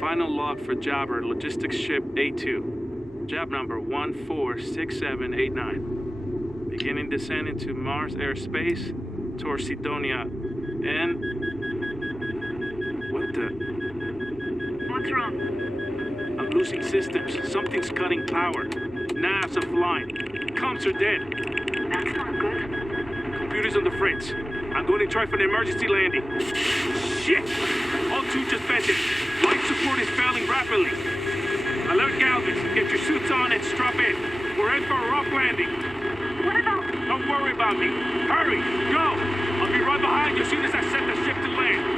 Final log for Jobber, logistics ship A2. Job number 146789. Beginning descent into Mars airspace towards Sidonia. And... What the... What's wrong? I'm losing systems. Something's cutting power. Nav's offline. Comms are dead. That's not good. Computer's on the fritz. I'm going to try for an emergency landing. Shit! All two just vented. Life support is failing rapidly. Alert Galvez. Get your suits on and strap in. We're in for a rough landing. What about... Don't worry about me. Hurry! Go! I'll be right behind you as soon as I set the ship to land.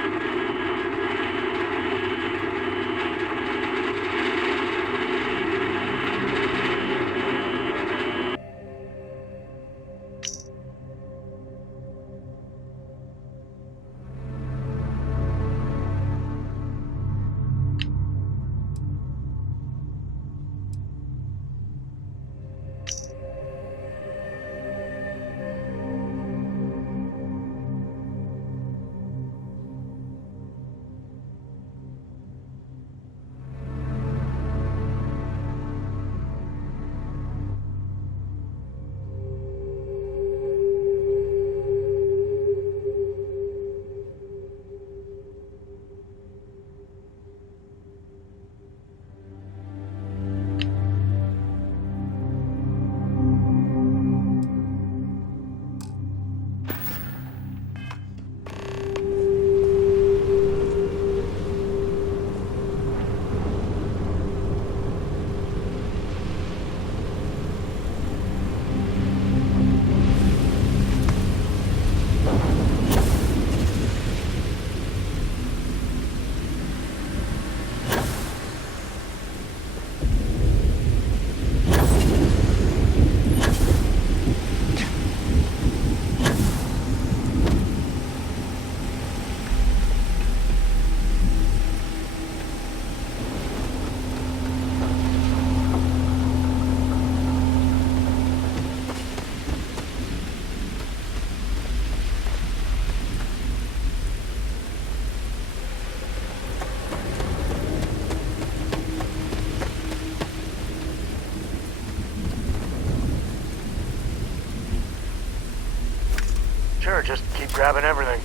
Sure, just keep grabbing everything.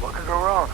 What could go wrong?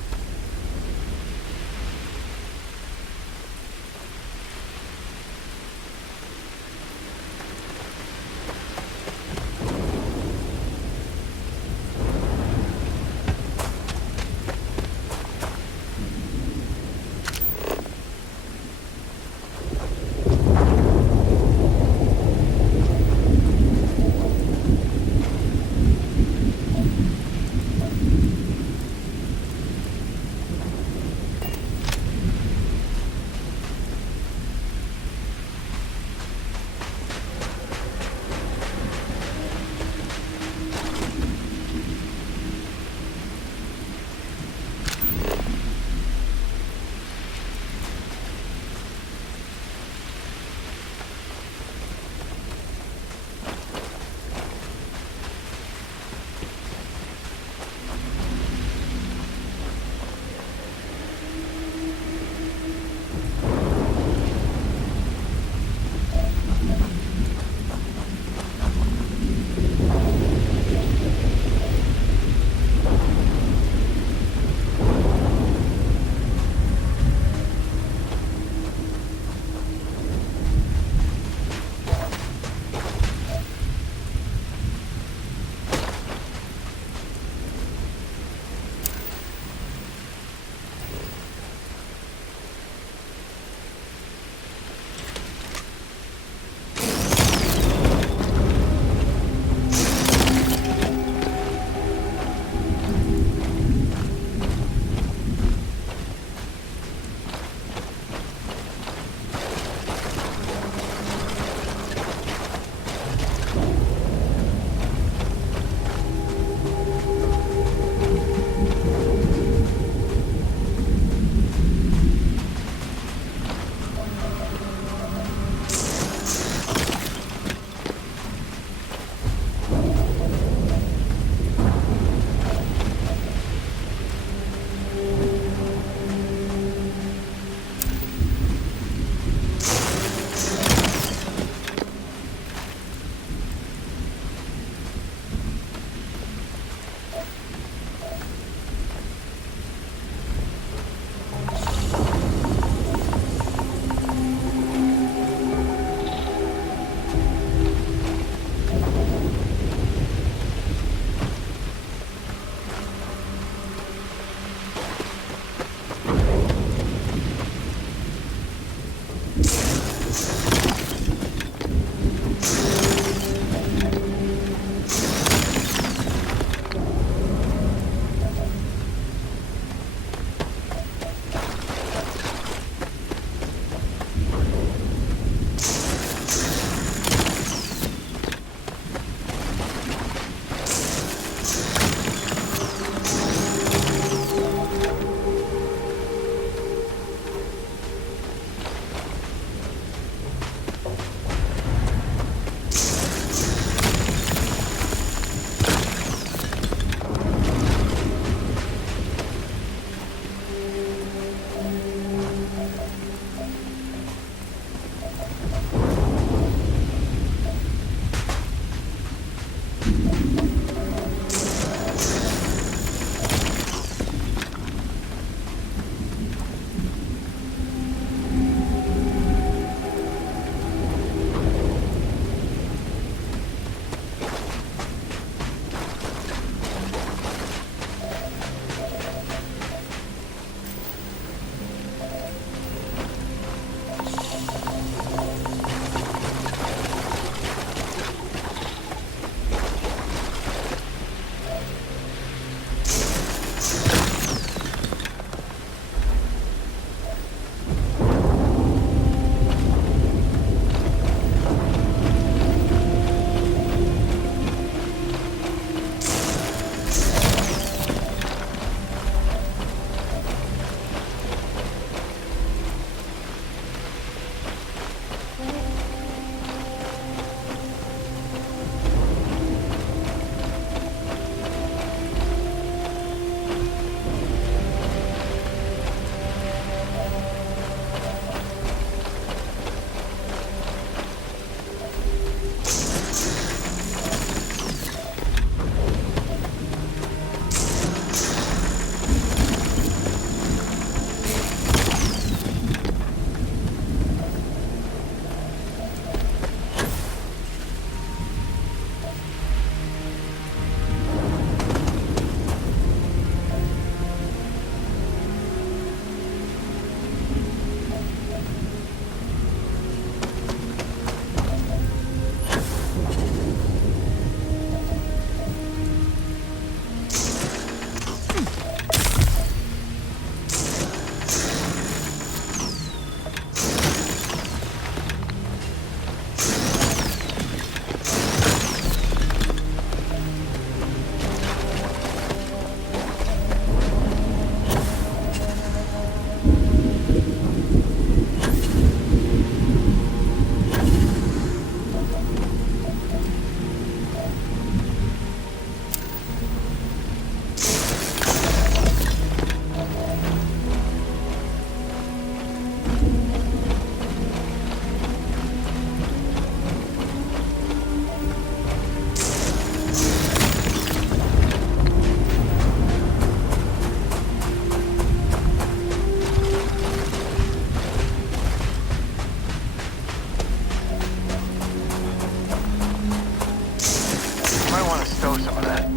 You might want to stow some of that.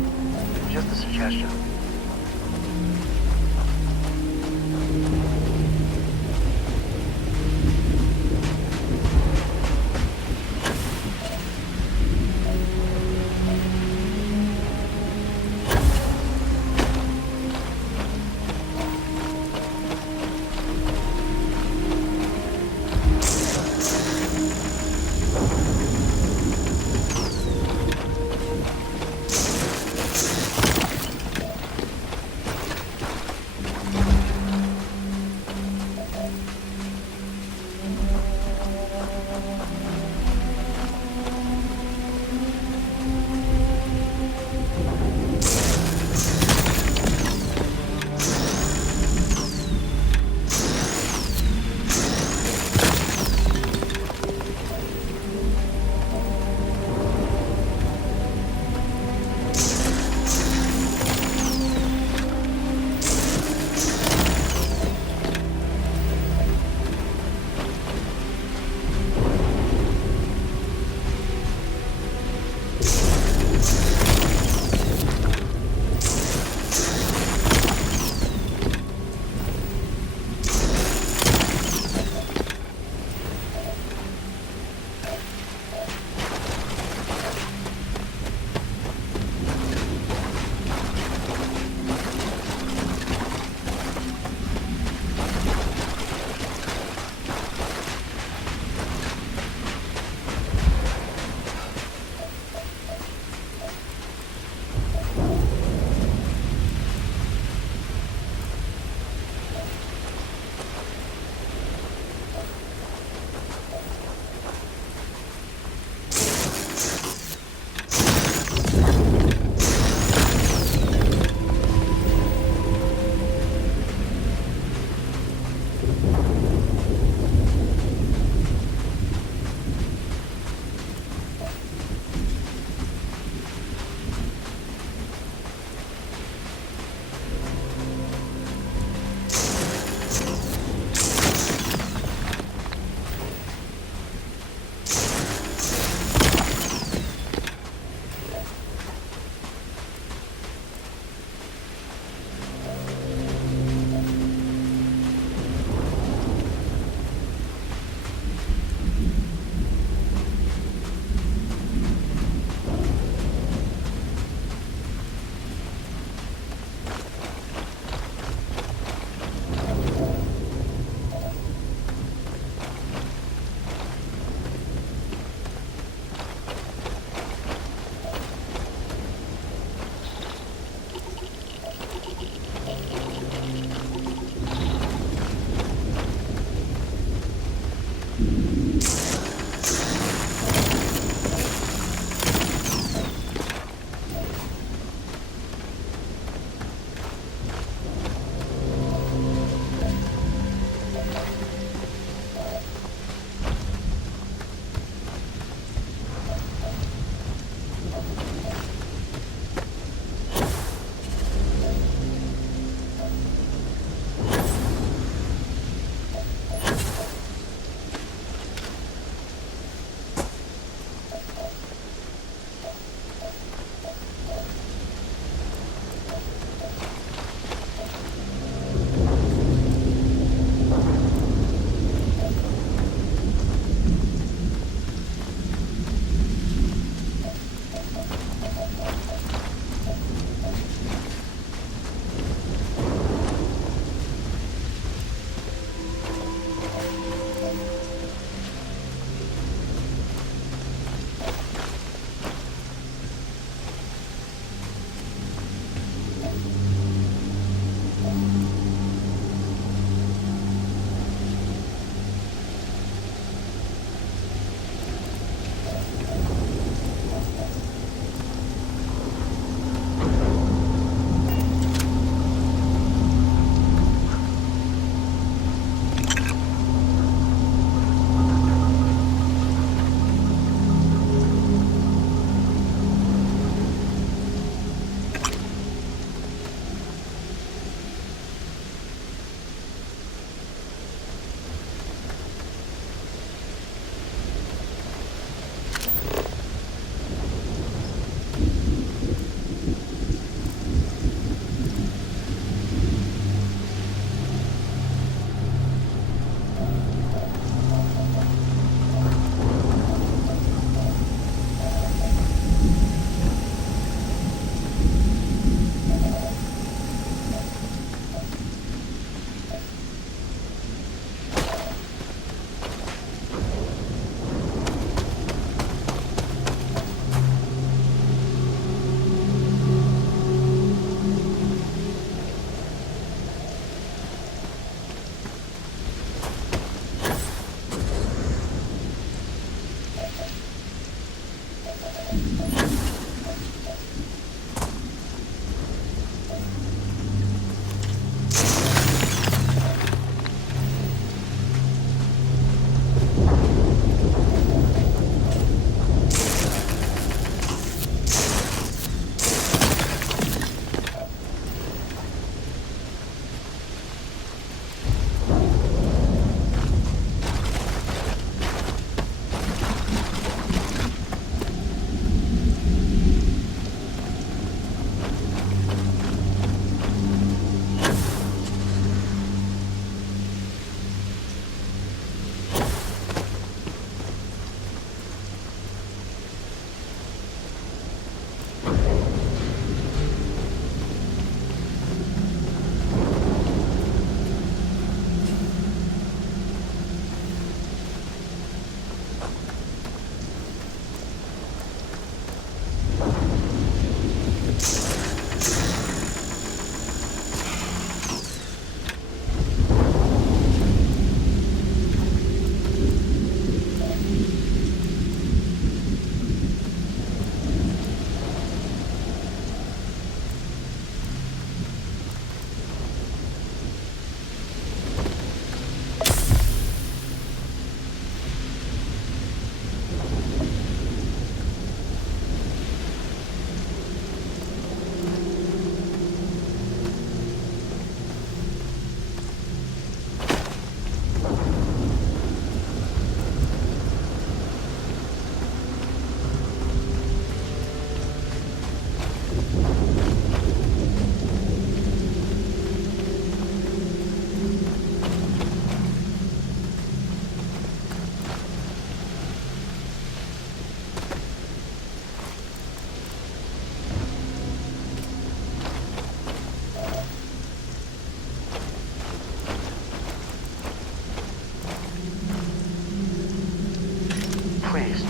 Just a suggestion.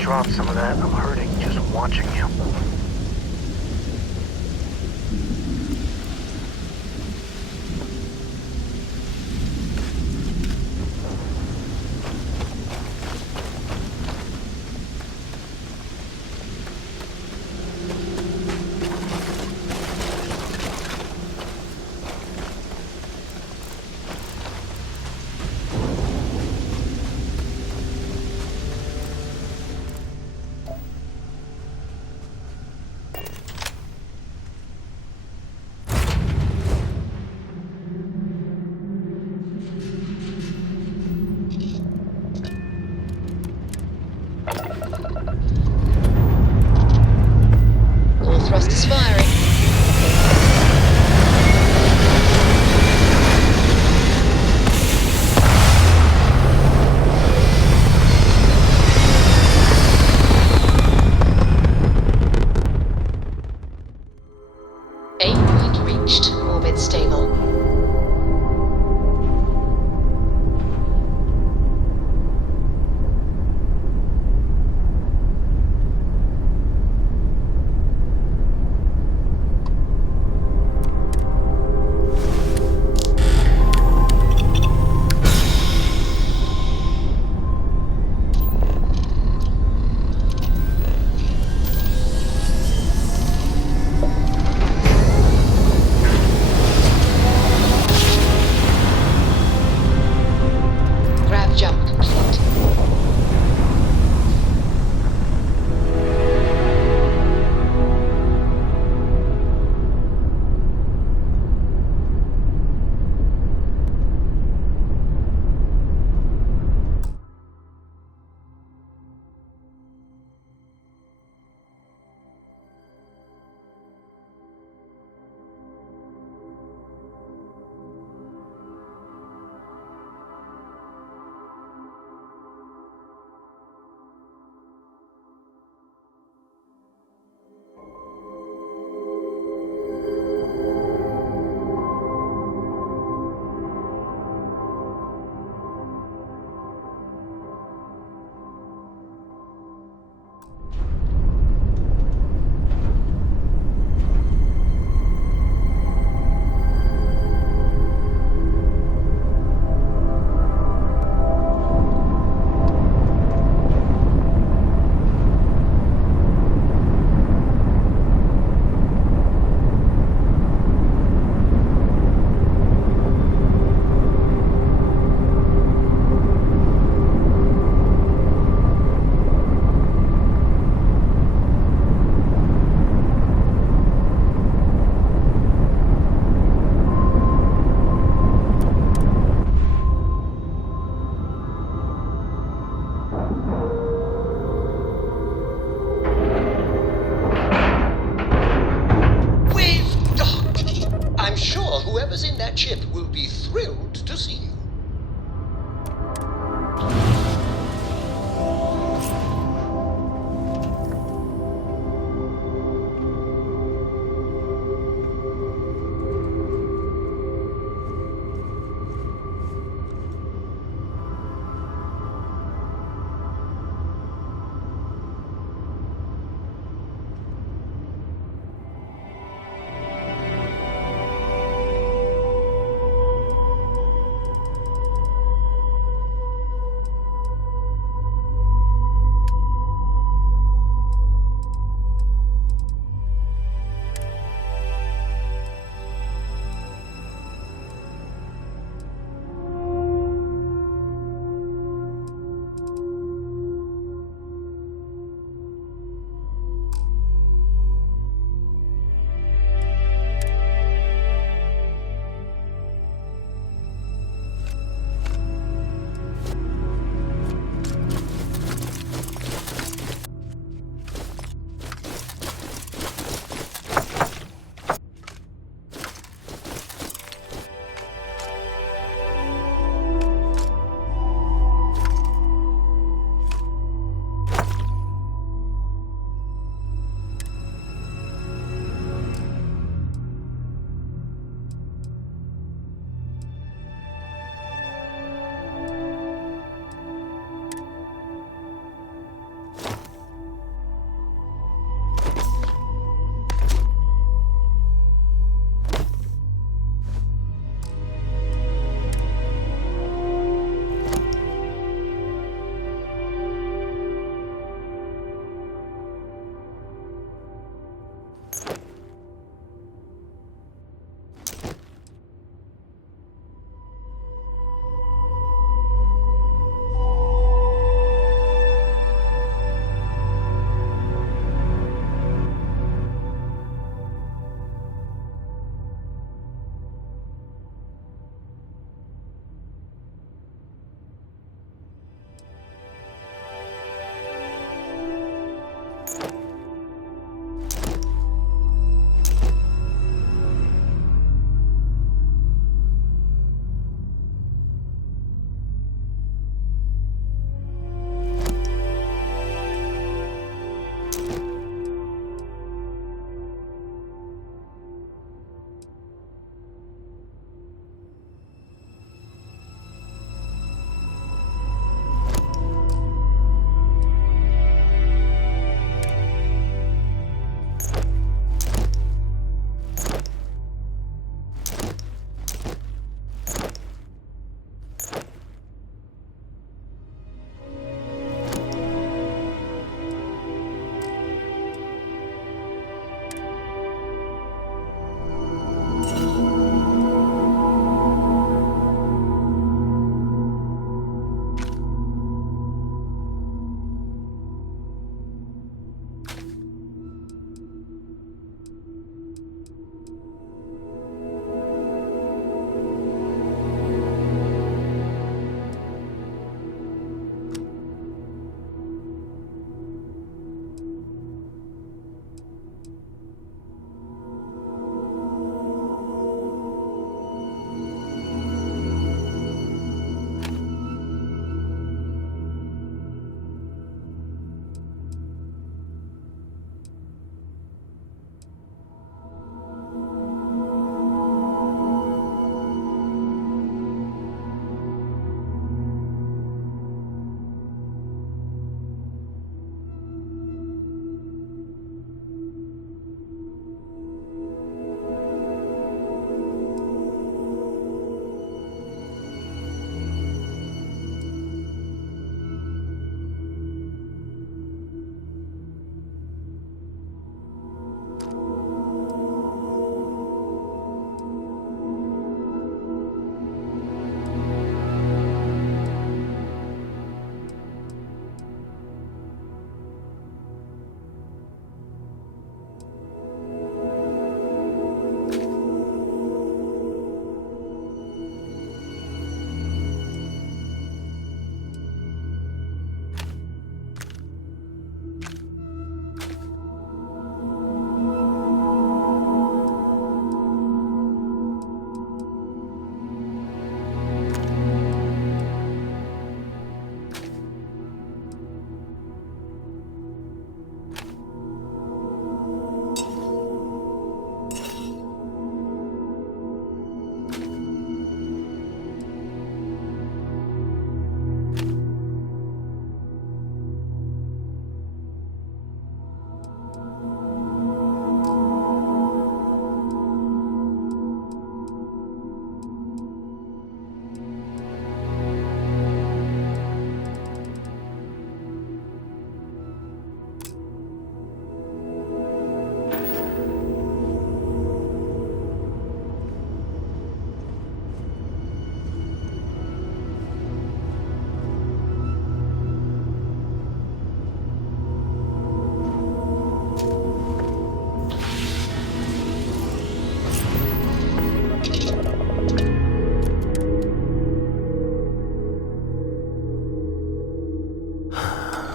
drop some of that. I'm hurting just watching you.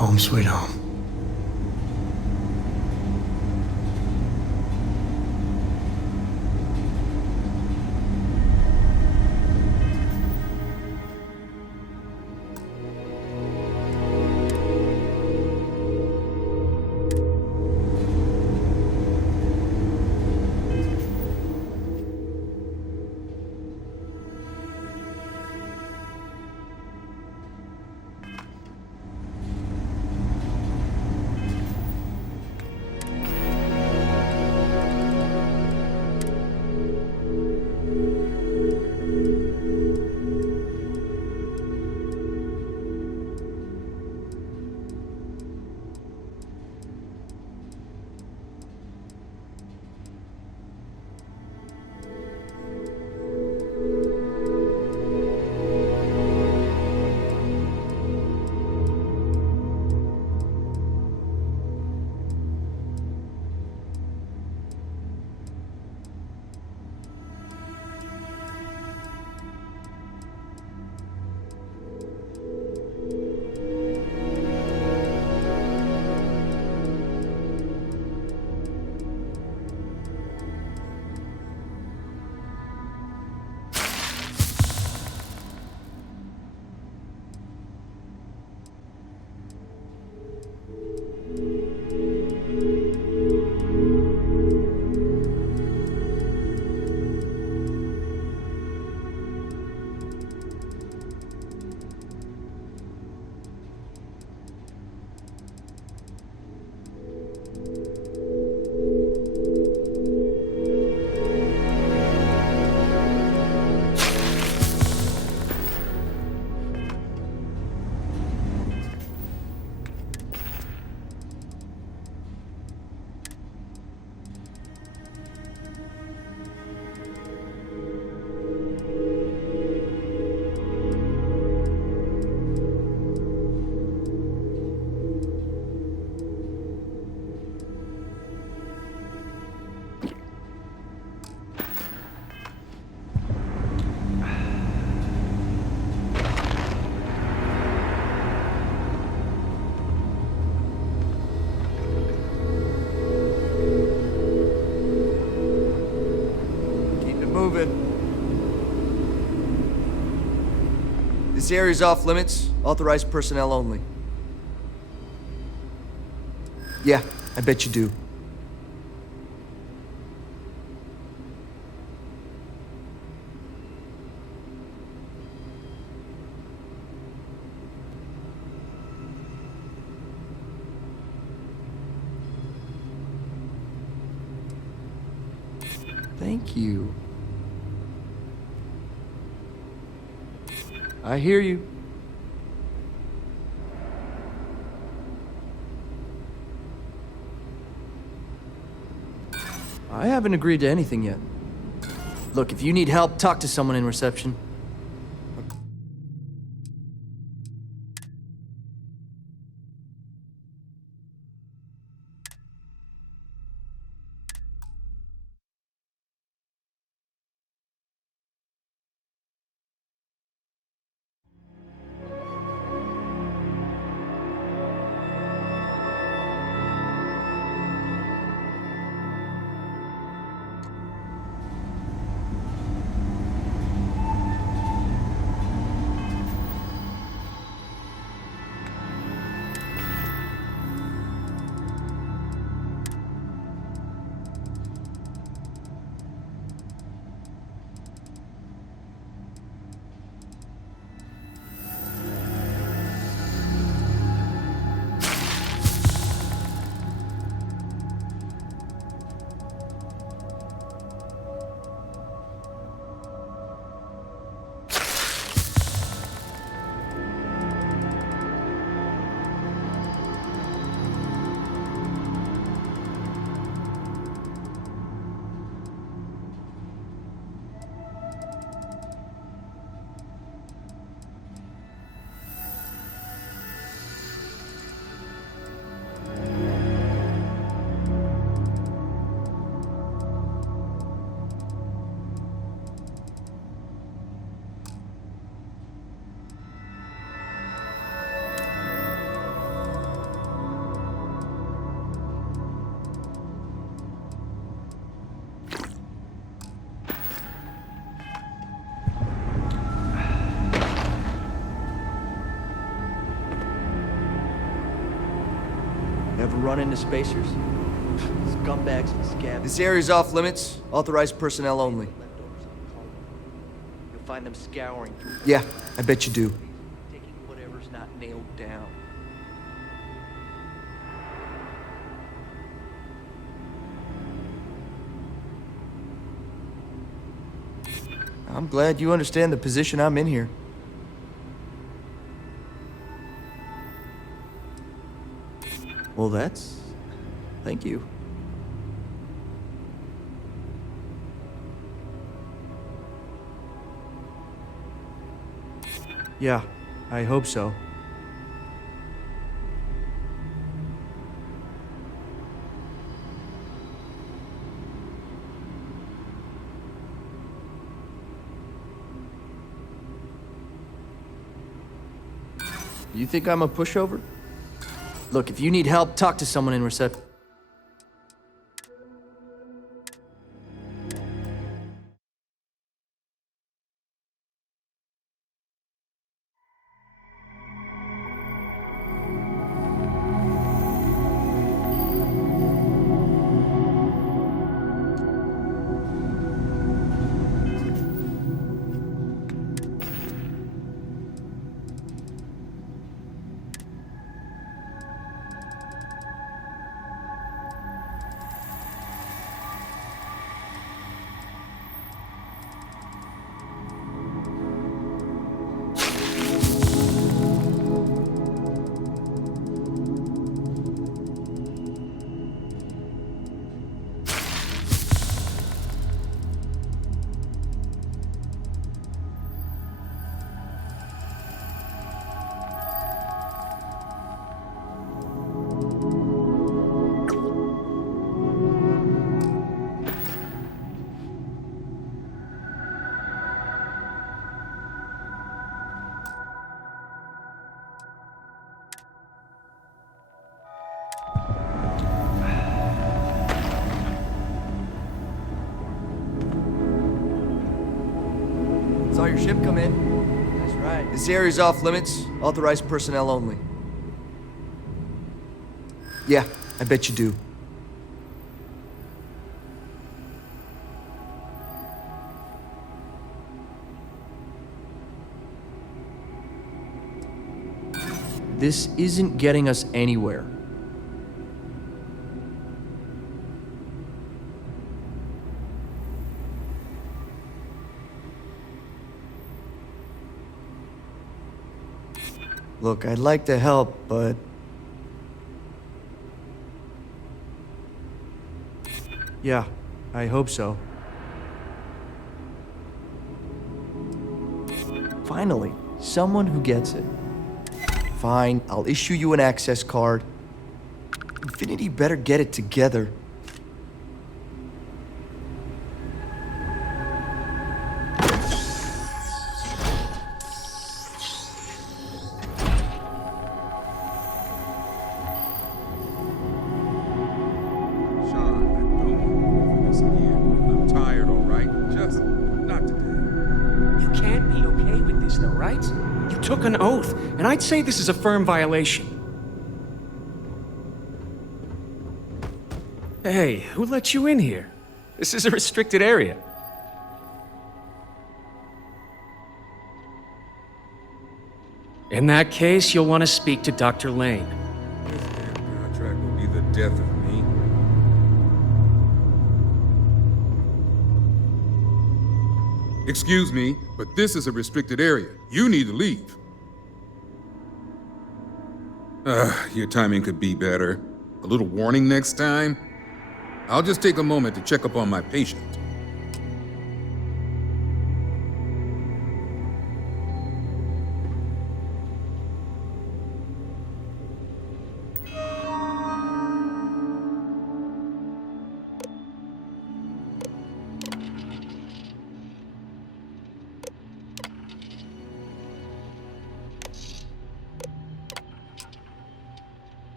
Home sweet home. This area's off limits. Authorized personnel only. Yeah, I bet you do. Thank you. I hear you. I haven't agreed to anything yet. Look, if you need help, talk to someone in reception. run into spacers? Scumbags and scabs. This area's off limits. Authorized personnel only. You'll find them scouring through. Yeah, I bet you do. Taking whatever's not nailed down. I'm glad you understand the position I'm in here. Well, thank you. Yeah, I hope so. You think I'm a pushover? Look, if you need help, talk to someone in reception. Saw your ship come in. That's right. This area's off limits. Authorized personnel only. Yeah, I bet you do. This isn't getting us anywhere. Look, I'd like to help, but... Yeah, I hope so. Finally, someone who gets it. Fine, I'll issue you an access card. Infinity better get it together. Took an oath, and I'd say this is a firm violation. Hey, who let you in here? This is a restricted area. In that case, you'll want to speak to Dr. Lane. This damn contract will be the death of me. Excuse me, but this is a restricted area. You need to leave. Your timing could be better. A little warning next time? I'll just take a moment to check up on my patient.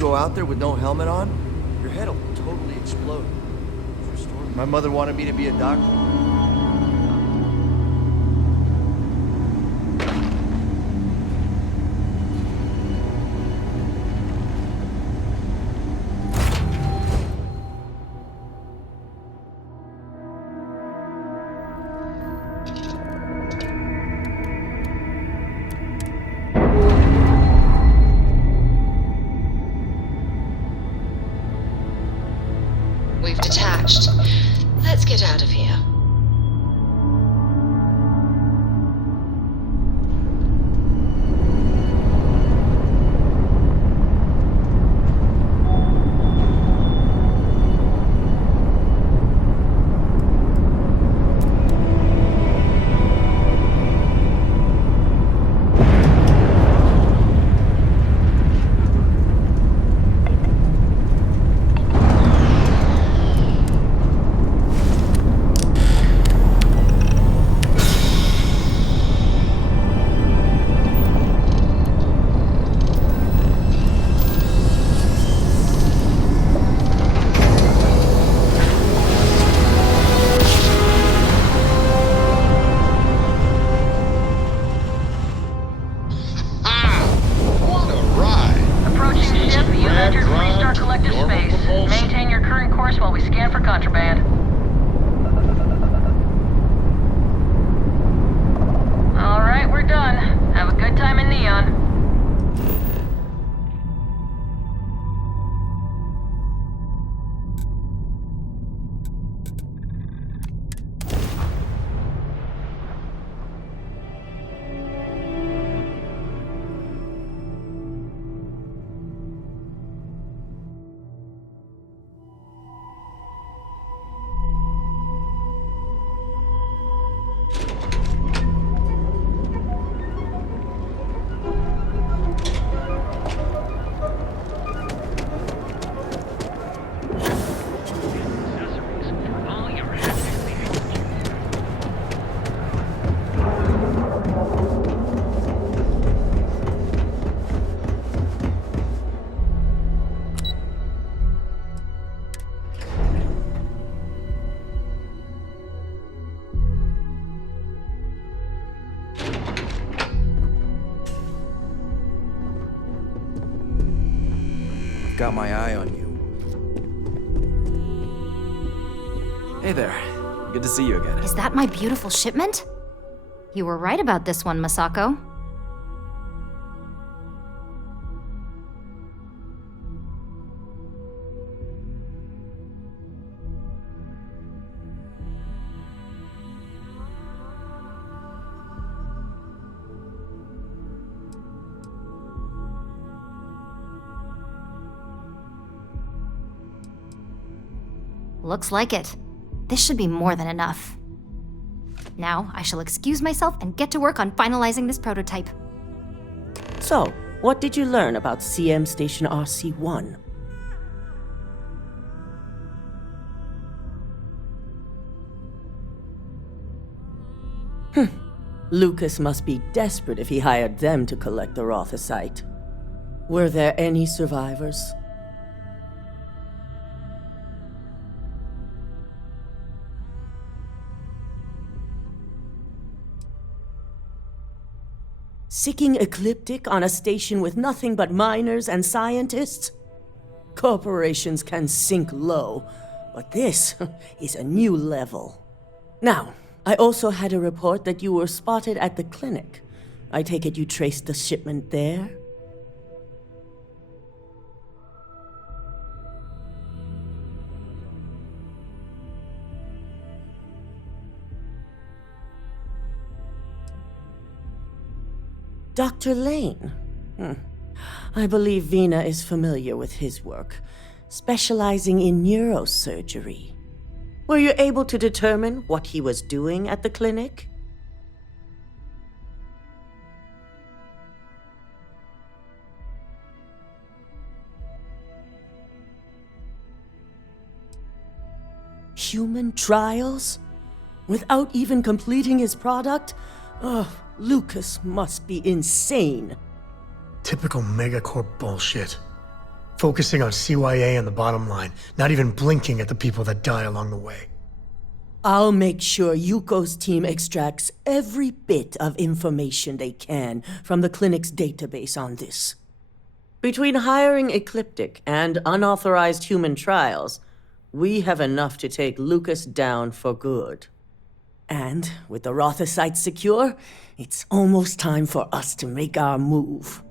go out there with no helmet on, your head'll totally explode. True story. My mother wanted me to be a doctor. We've detached. Let's get out of here. While we scan for contraband. All right, we're done. Have a good time in Neon. Got my eye on you. Hey there. Good to see you again. Is that my beautiful shipment? You were right about this one, Masako. Looks like it. This should be more than enough. Now, I shall excuse myself and get to work on finalizing this prototype. So, what did you learn about CM Station RC-1? Lucas must be desperate if he hired them to collect the Rothosite. Were there any survivors? Sicking ecliptic on a station with nothing but miners and scientists? Corporations can sink low, but this is a new level. Now, I also had a report that you were spotted at the clinic. I take it you traced the shipment there? Dr. Lane. I believe Vina is familiar with his work, specializing in neurosurgery. Were you able to determine what he was doing at the clinic? Human trials? Without even completing his product? Oh, Lucas must be insane. Typical megacorp bullshit. focusing on CYA and the bottom line, not even blinking at the people that die along the way. I'll make sure Yuko's team extracts every bit of information they can from the clinic's database on this. Between hiring Ecliptic and unauthorized human trials, we have enough to take Lucas down for good. And with the Rotha site secure, it's almost time for us to make our move.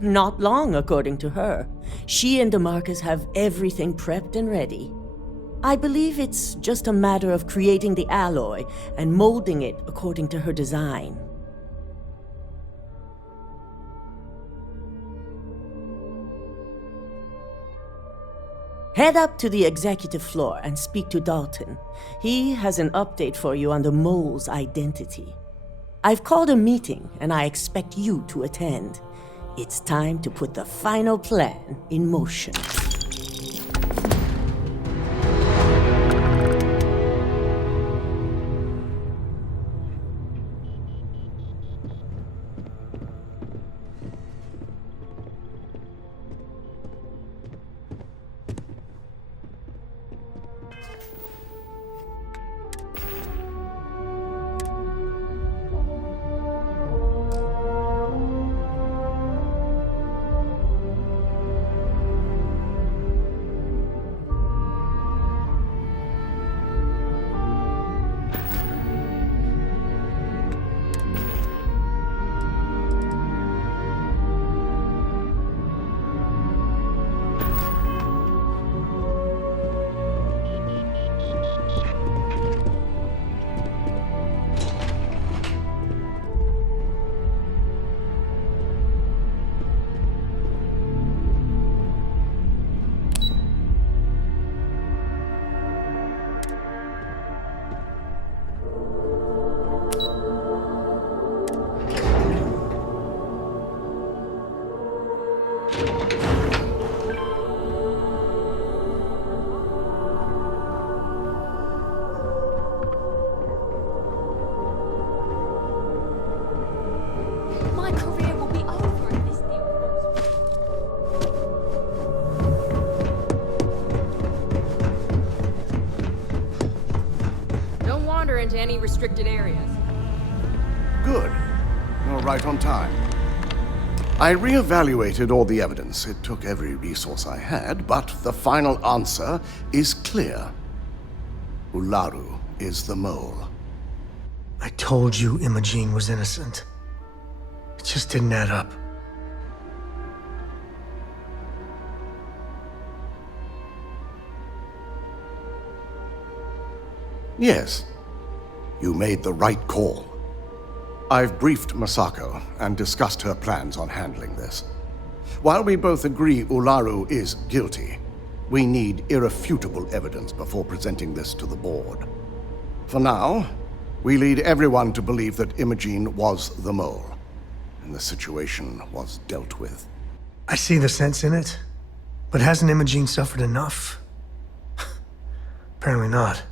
Not long, according to her. She and DeMarcus have everything prepped and ready. I believe it's just a matter of creating the alloy and molding it according to her design. Head up to the executive floor and speak to Dalton. He has an update for you on the mole's identity. I've called a meeting and I expect you to attend. It's time to put the final plan in motion. My career will be over if this deal falls. Don't wander into any restricted areas. Good. You're right on time. I reevaluated all the evidence. It took every resource I had, but the final answer is clear. Ularu is the mole. I told you Imogene was innocent. It just didn't add up. Yes, you made the right call. I've briefed Masako and discussed her plans on handling this. While we both agree Ularu is guilty, we need irrefutable evidence before presenting this to the board. For now, we lead everyone to believe that Imogene was the mole, and the situation was dealt with. I see the sense in it, but hasn't Imogene suffered enough? Apparently not.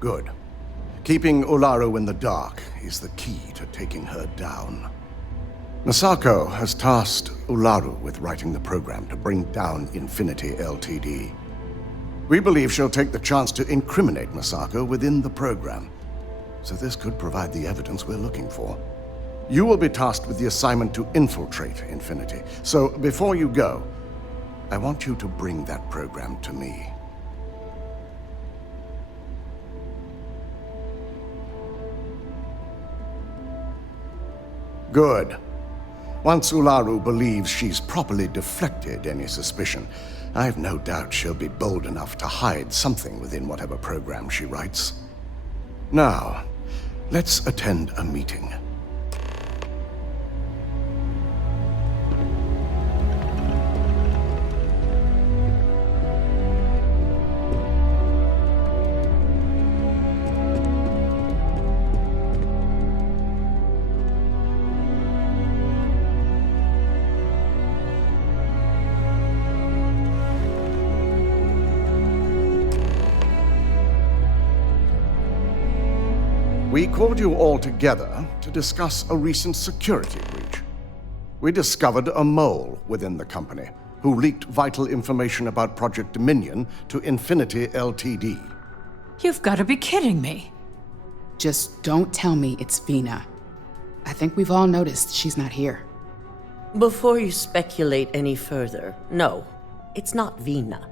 Good. Keeping Ularu in the dark is the key to taking her down. Masako has tasked Ularu with writing the program to bring down Infinity Ltd. We believe she'll take the chance to incriminate Masako within the program, so this could provide the evidence we're looking for. You will be tasked with the assignment to infiltrate Infinity, so before you go, I want you to bring that program to me. Good. Once Ularu believes she's properly deflected any suspicion, I've no doubt she'll be bold enough to hide something within whatever program she writes. Now, let's attend a meeting. We called you all together to discuss a recent security breach. We discovered a mole within the company who leaked vital information about Project Dominion to Infinity Ltd. You've got to be kidding me. Just don't tell me it's Vina. I think we've all noticed she's not here. Before you speculate any further, no, it's not Vina.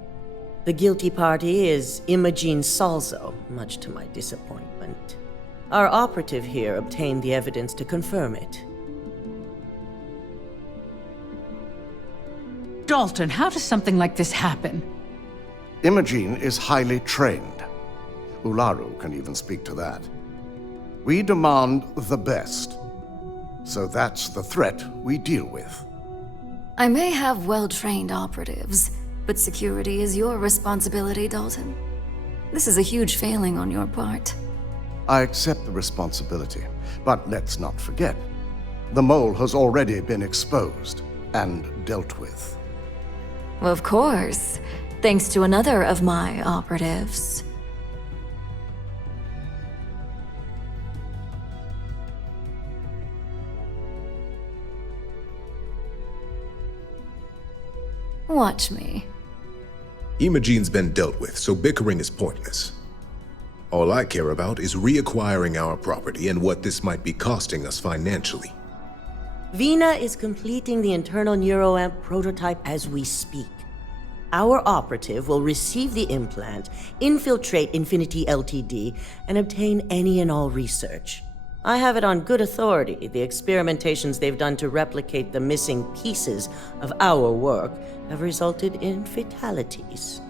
The guilty party is Imogene Salzo, much to my disappointment. Our operative here obtained the evidence to confirm it. Dalton, how does something like this happen? Imogene is highly trained. Ularu can even speak to that. We demand the best. So that's the threat we deal with. I may have well-trained operatives, but security is your responsibility, Dalton. This is a huge failing on your part. I accept the responsibility, but let's not forget, the mole has already been exposed and dealt with. Of course, thanks to another of my operatives. Watch me. Imogene's been dealt with, so bickering is pointless. All I care about is reacquiring our property and what this might be costing us financially. Vina is completing the internal neuroamp prototype as we speak. Our operative will receive the implant, infiltrate Infinity Ltd, and obtain any and all research. I have it on good authority the experimentations they've done to replicate the missing pieces of our work have resulted in fatalities.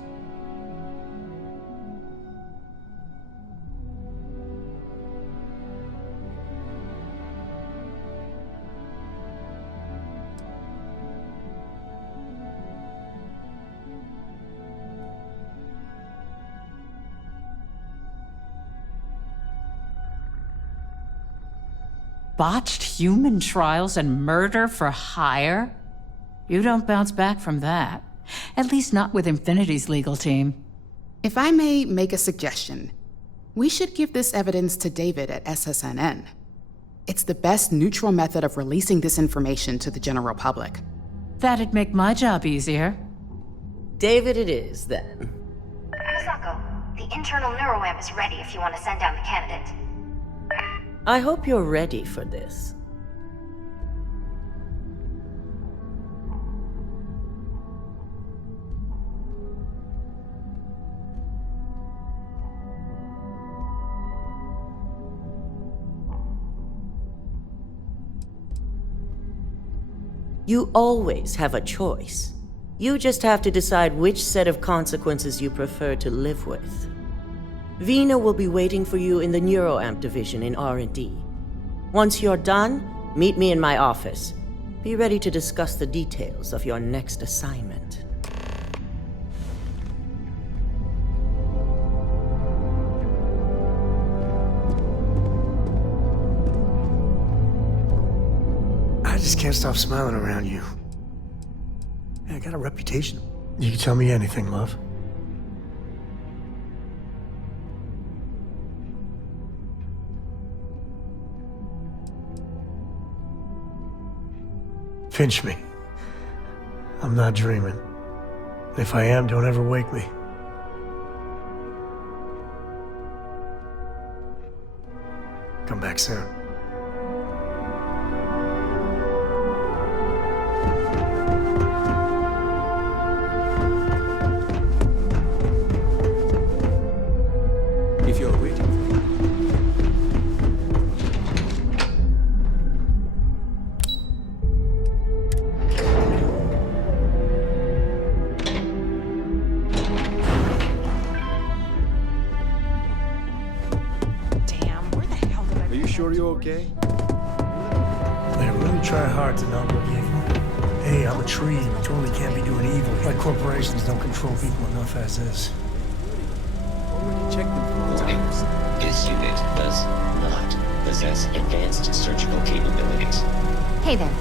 Botched human trials and murder for hire? You don't bounce back from that. At least not with Infinity's legal team. If I may make a suggestion, we should give this evidence to David at SSNN. It's the best neutral method of releasing this information to the general public. That'd make my job easier. David it is, then. Misako, the internal neuroamp is ready if you want to send down the candidate. I hope you're ready for this. You always have a choice. You just have to decide which set of consequences you prefer to live with. Vina will be waiting for you in the Neuroamp division in R&D. Once you're done, meet me in my office. Be ready to discuss the details of your next assignment. I just can't stop smiling around you. I got a reputation. You can tell me anything, love. Pinch me. I'm not dreaming. And if I am, don't ever wake me. Come back soon. If you're waiting for me. Sure you're okay? They really try hard to not look evil. Hey, I'm a tree. You totally can't be doing evil. Like corporations don't control people enough as is. Already checked them for times. This unit does not possess advanced surgical capabilities. Hey there.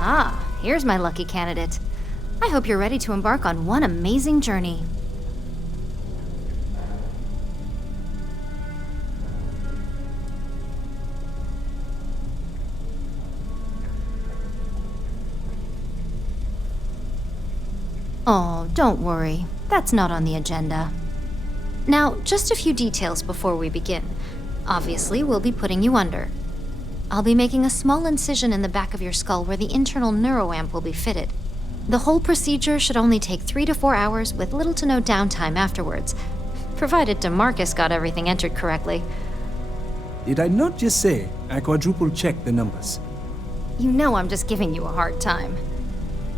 Ah, here's my lucky candidate. I hope you're ready to embark on one amazing journey. Oh, don't worry. That's not on the agenda. Now, just a few details before we begin. Obviously, we'll be putting you under. I'll be making a small incision in the back of your skull where the internal neuroamp will be fitted. The whole procedure should only take 3 to 4 hours with little to no downtime afterwards, provided DeMarcus got everything entered correctly. Did I not just say I quadruple-checked the numbers? You know I'm just giving you a hard time.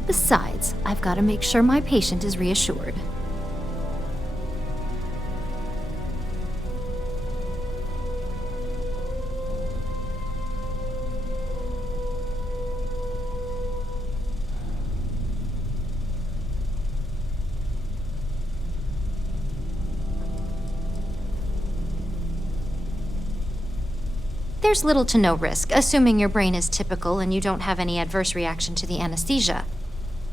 Besides, I've got to make sure my patient is reassured. There's little to no risk, assuming your brain is typical and you don't have any adverse reaction to the anesthesia.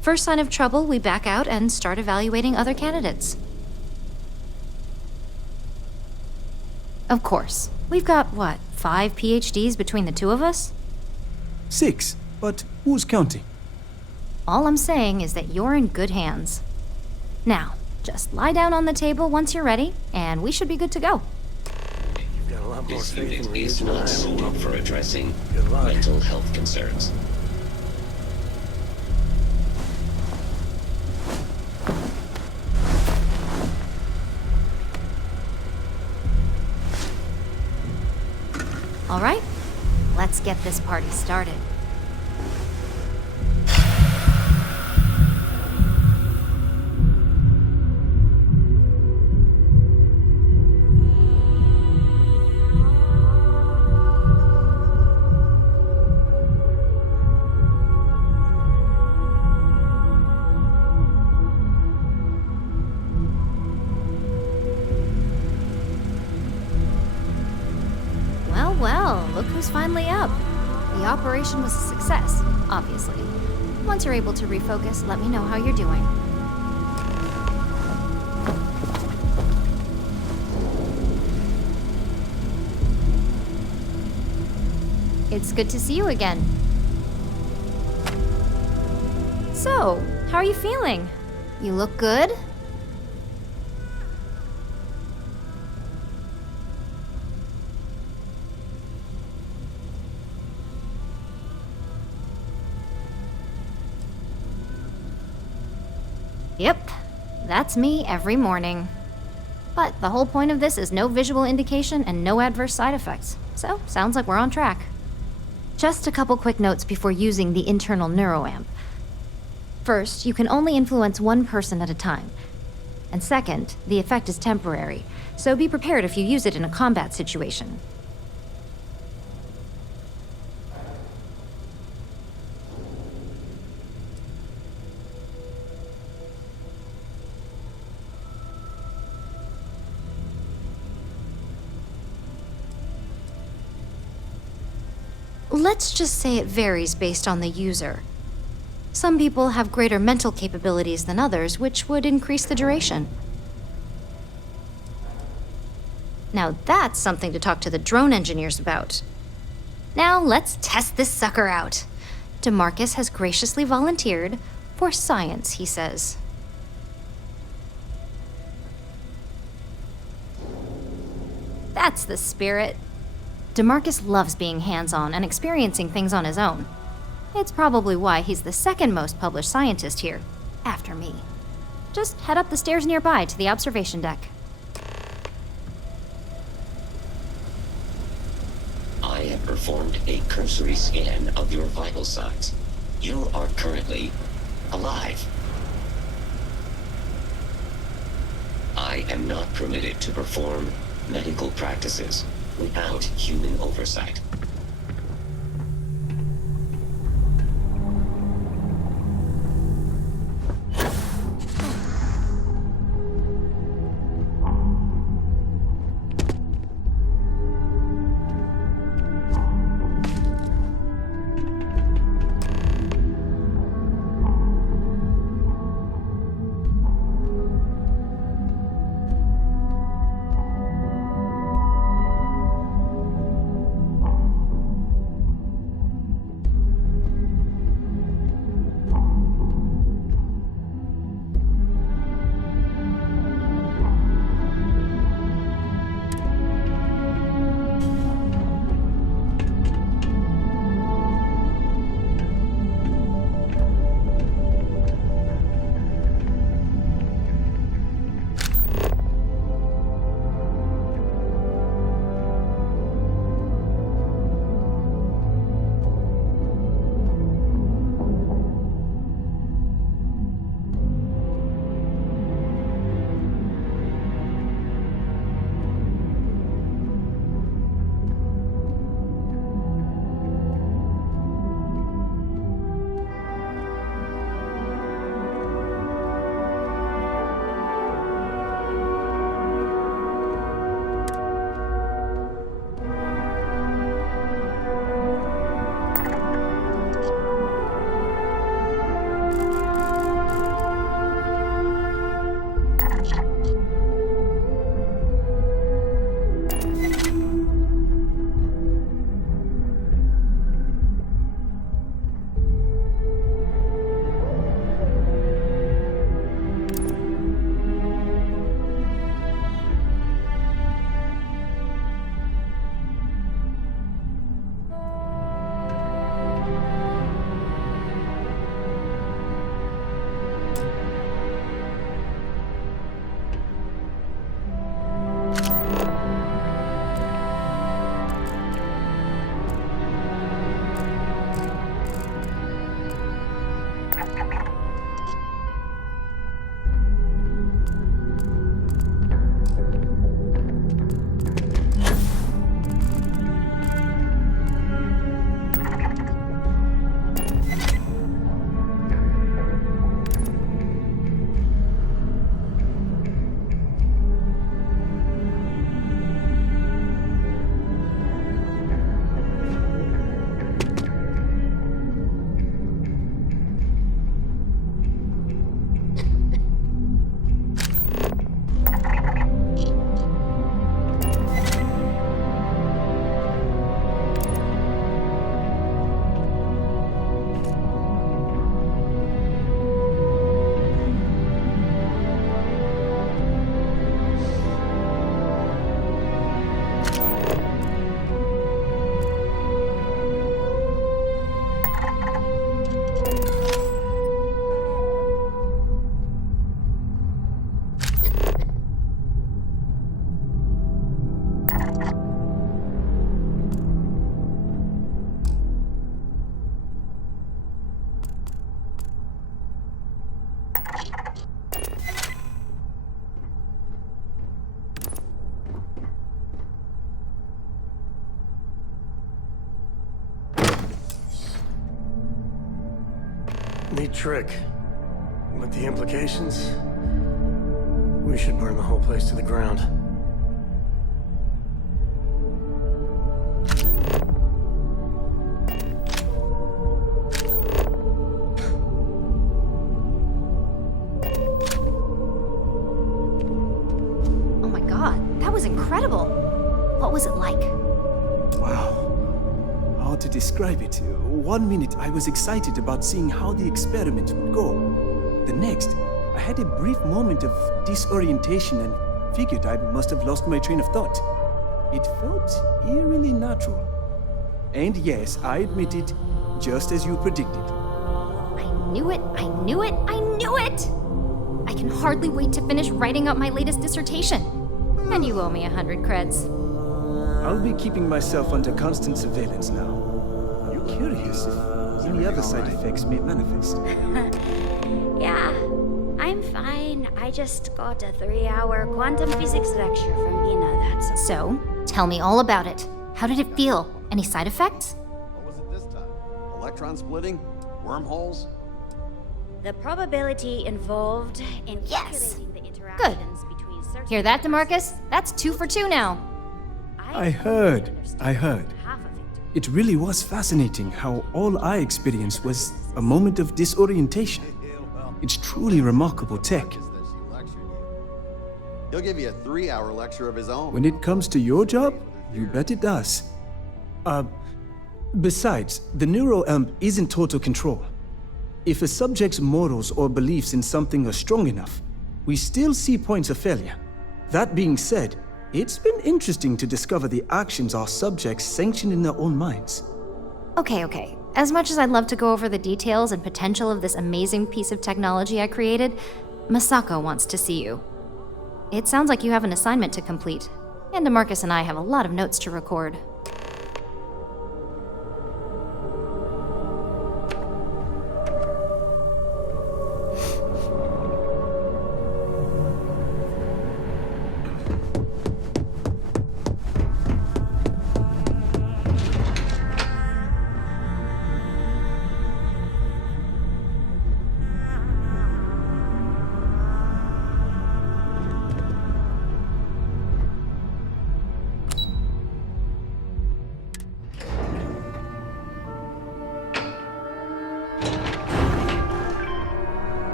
First sign of trouble, we back out and start evaluating other candidates. Of course. We've got, 5 PhDs between the two of us? 6, but who's counting? All I'm saying is that you're in good hands. Now, just lie down on the table once you're ready, and we should be good to go. This unit is not suited for addressing mental health concerns. All right, let's get this party started. Well, look who's finally up. The operation was a success, obviously. Once you're able to refocus, let me know how you're doing. It's good to see you again. So, how are you feeling? You look good? Yep, that's me every morning. But the whole point of this is no visual indication and no adverse side effects. So, sounds like we're on track. Just a couple quick notes before using the internal neuroamp. First, you can only influence one person at a time. And second, the effect is temporary, so be prepared if you use it in a combat situation. Let's just say it varies based on the user. Some people have greater mental capabilities than others, which would increase the duration. Now that's something to talk to the drone engineers about. Now let's test this sucker out. DeMarcus has graciously volunteered for science, he says. That's the spirit. DeMarcus loves being hands-on and experiencing things on his own. It's probably why he's the second most published scientist here, after me. Just head up the stairs nearby to the observation deck. I have performed a cursory scan of your vital signs. You are currently alive. I am not permitted to perform medical practices without human oversight. Neat trick. But the implications? We should burn the whole place to the ground. Oh my god, that was incredible. What was it like? Wow. How to describe it? 1 minute I was excited about seeing how the experiment would go. The next, I had a brief moment of disorientation and figured I must have lost my train of thought. It felt eerily natural. And yes, I admit it, just as you predicted. I knew it, I knew it, I knew it! I can hardly wait to finish writing up my latest dissertation. And you owe me 100 creds. I'll be keeping myself under constant surveillance now. I'm curious if any other side effects may manifest. Yeah, I'm fine. I just got a 3-hour quantum physics lecture from Ina, that's all. So, tell me all about it. How did it feel? Any side effects? What was it this time? Electron splitting? Wormholes? The probability involved in Yes! calculating the Good. interactions between certain... Hear that, DeMarcus? That's 2 for 2 now. I heard. It really was fascinating how all I experienced was a moment of disorientation. It's truly remarkable tech. He'll give you a 3-hour lecture of his own. When it comes to your job, you bet it does. Besides, the neuroamp isn't total control. If a subject's morals or beliefs in something are strong enough, we still see points of failure. That being said, it's been interesting to discover the actions our subjects sanction in their own minds. Okay. As much as I'd love to go over the details and potential of this amazing piece of technology I created, Masako wants to see you. It sounds like you have an assignment to complete, and DeMarcus and I have a lot of notes to record.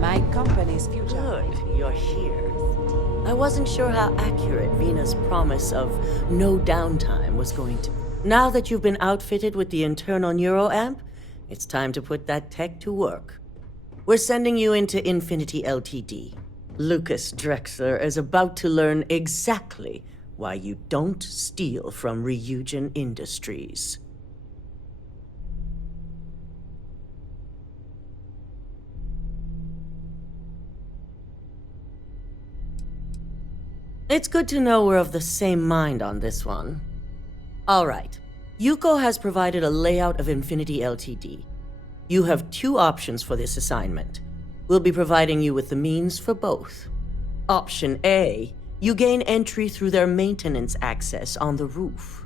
My company's future. Good, you're here. I wasn't sure how accurate Vina's promise of no downtime was going to be. Now that you've been outfitted with the internal neuroamp, it's time to put that tech to work. We're sending you into Infinity Ltd. Lucas Drexler is about to learn exactly why you don't steal from Ryujin Industries. It's good to know we're of the same mind on this one. All right. Yuko has provided a layout of Infinity Ltd. You have 2 options for this assignment. We'll be providing you with the means for both. Option A, you gain entry through their maintenance access on the roof.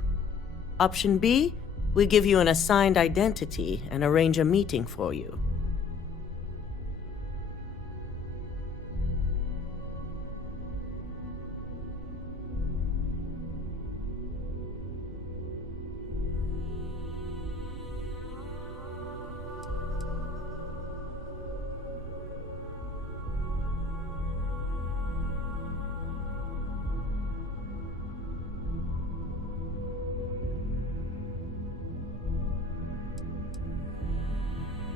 Option B, we give you an assigned identity and arrange a meeting for you.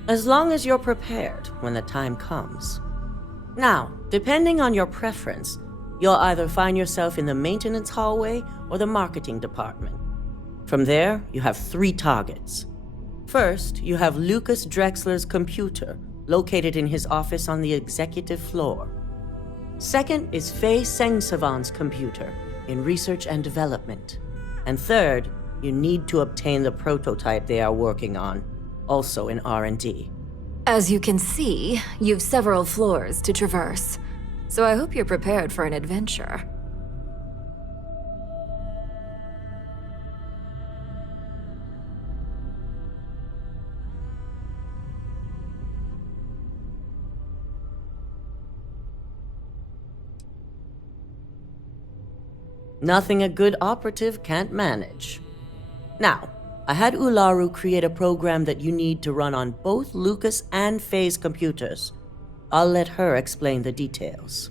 As long as you're prepared when the time comes. Now, depending on your preference, you'll either find yourself in the maintenance hallway or the marketing department. From there, you have 3 targets. First, you have Lucas Drexler's computer, located in his office on the executive floor. Second is Faye Sengsavan's computer, in research and development. And third, you need to obtain the prototype they are working on, also in R&D. As you can see, you've several floors to traverse, so I hope you're prepared for an adventure. Nothing a good operative can't manage. Now, I had Ularu create a program that you need to run on both Lucas and Faye's computers. I'll let her explain the details.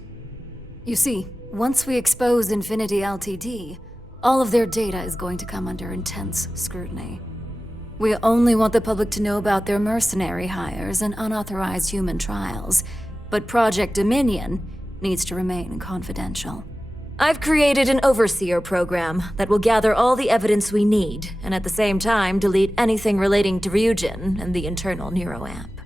You see, once we expose Infinity Ltd, all of their data is going to come under intense scrutiny. We only want the public to know about their mercenary hires and unauthorized human trials, but Project Dominion needs to remain confidential. I've created an overseer program that will gather all the evidence we need, and at the same time delete anything relating to Ryujin and the internal neuroamp.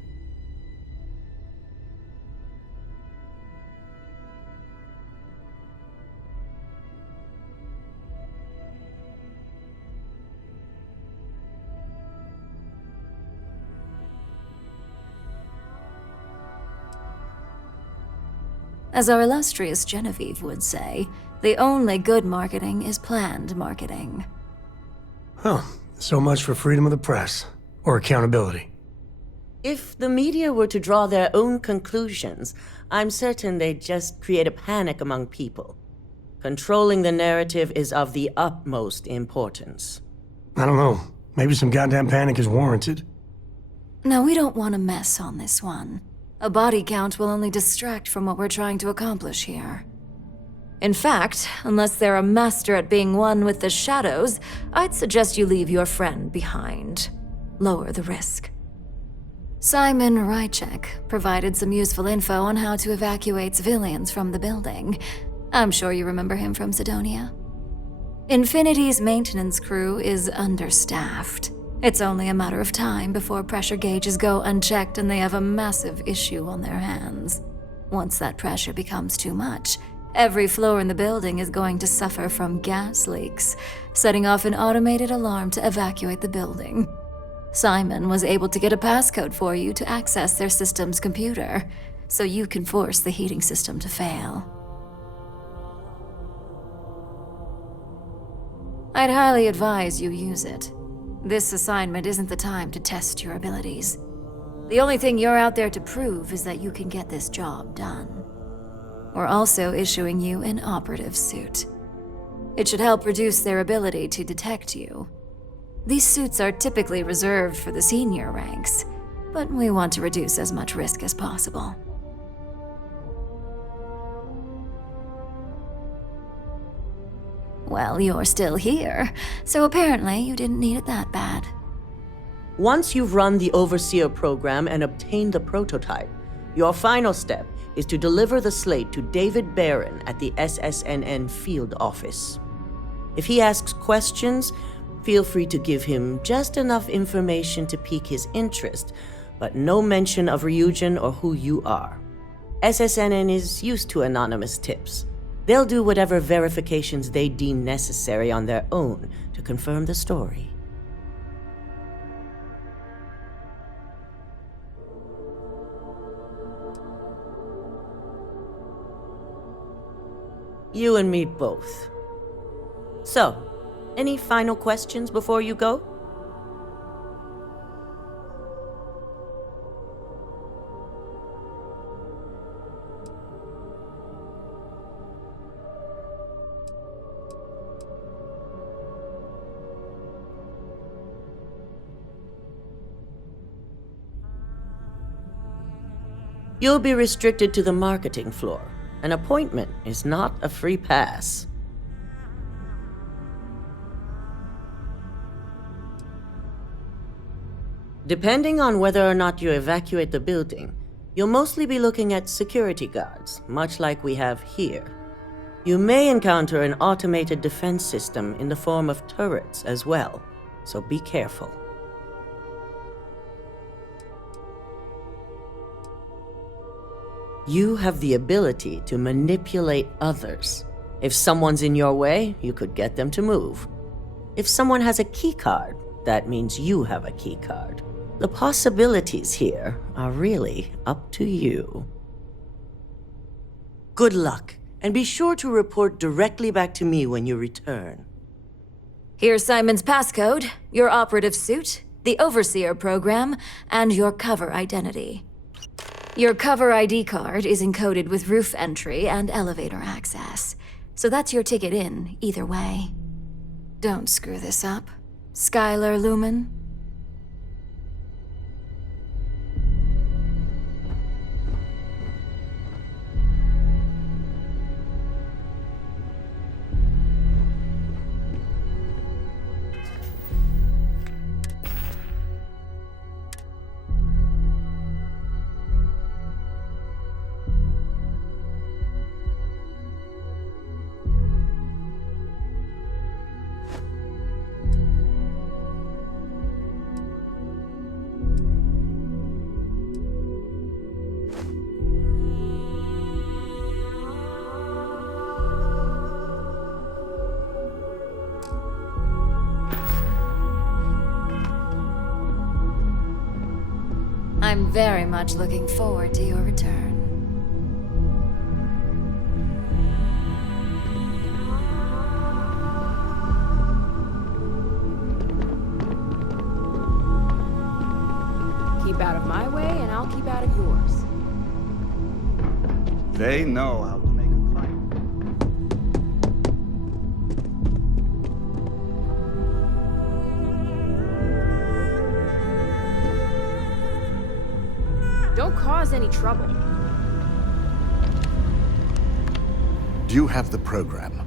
As our illustrious Genevieve would say, the only good marketing is planned marketing. Huh. So much for freedom of the press. Or accountability. If the media were to draw their own conclusions, I'm certain they'd just create a panic among people. Controlling the narrative is of the utmost importance. I don't know. Maybe some goddamn panic is warranted. No, we don't want a mess on this one. A body count will only distract from what we're trying to accomplish here. In fact, unless they're a master at being one with the shadows, I'd suggest you leave your friend behind. Lower the risk. Simon Rychek provided some useful info on how to evacuate civilians from the building. I'm sure you remember him from Sidonia. Infinity's maintenance crew is understaffed. It's only a matter of time before pressure gauges go unchecked and they have a massive issue on their hands. Once that pressure becomes too much, every floor in the building is going to suffer from gas leaks, setting off an automated alarm to evacuate the building. Simon was able to get a passcode for you to access their system's computer, so you can force the heating system to fail. I'd highly advise you use it. This assignment isn't the time to test your abilities. The only thing you're out there to prove is that you can get this job done. We're also issuing you an operative suit. It should help reduce their ability to detect you. These suits are typically reserved for the senior ranks, but we want to reduce as much risk as possible. Well, you're still here, so apparently you didn't need it that bad. Once you've run the Overseer program and obtained the prototype, your final step is to deliver the slate to David Barron at the SSNN field office. If he asks questions, feel free to give him just enough information to pique his interest, but no mention of Ryujin or who you are. SSNN is used to anonymous tips. They'll do whatever verifications they deem necessary on their own to confirm the story. You and me both. So, any final questions before you go? You'll be restricted to the marketing floor. An appointment is not a free pass. Depending on whether or not you evacuate the building, you'll mostly be looking at security guards, much like we have here. You may encounter an automated defense system in the form of turrets as well, so be careful. You have the ability to manipulate others. If someone's in your way, you could get them to move. If someone has a key card, that means you have a key card. The possibilities here are really up to you. Good luck, and be sure to report directly back to me when you return. Here's Simon's passcode, your operative suit, the Overseer program, and your cover identity. Your cover ID card is encoded with roof entry and elevator access, so that's your ticket in, either way. Don't screw this up, Skylar Lumen. I'm very much looking forward to your return. Keep out of my way, and I'll keep out of yours. They know how to make a fight. Don't cause any trouble. Do you have the program?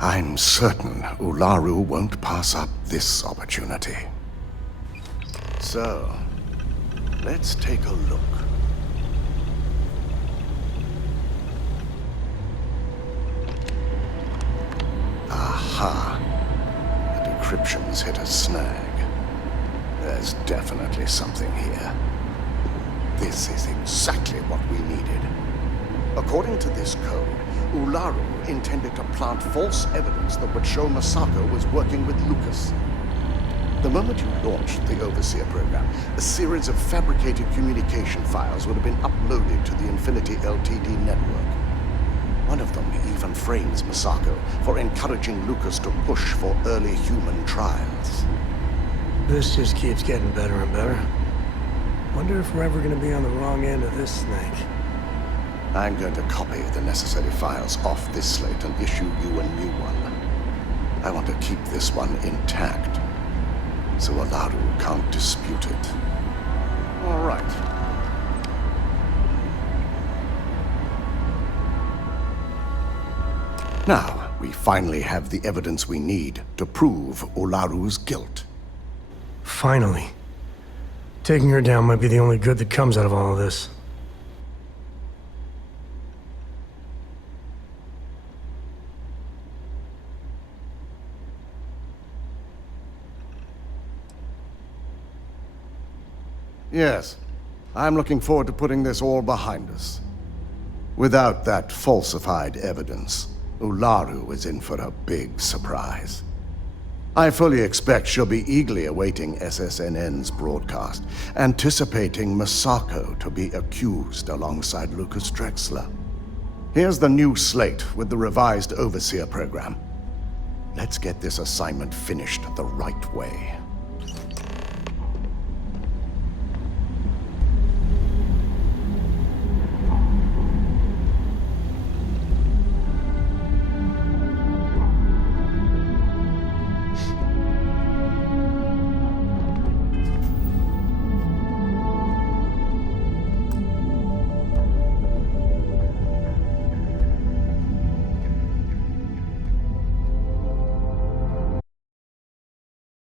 I'm certain Ularu won't pass up this opportunity. So, let's take a look. Aha! The decryption's hit a snag. There's definitely something here. This is exactly what we needed. According to this code, Ularu intended to plant false evidence that would show Masako was working with Lucas. The moment you launched the Overseer program, a series of fabricated communication files would have been uploaded to the Infinity Ltd network. One of them even frames Masako for encouraging Lucas to push for early human trials. This just keeps getting better and better. Wonder if we're ever gonna be on the wrong end of this snake. I'm going to copy the necessary files off this slate and issue you a new one. I want to keep this one intact, so Ularu can't dispute it. All right. Now, we finally have the evidence we need to prove Ularu's guilt. Finally. Taking her down might be the only good that comes out of all of this. Yes, I'm looking forward to putting this all behind us. Without that falsified evidence, Ularu is in for a big surprise. I fully expect she'll be eagerly awaiting SSNN's broadcast, anticipating Masako to be accused alongside Lucas Drexler. Here's the new slate with the revised Overseer program. Let's get this assignment finished the right way.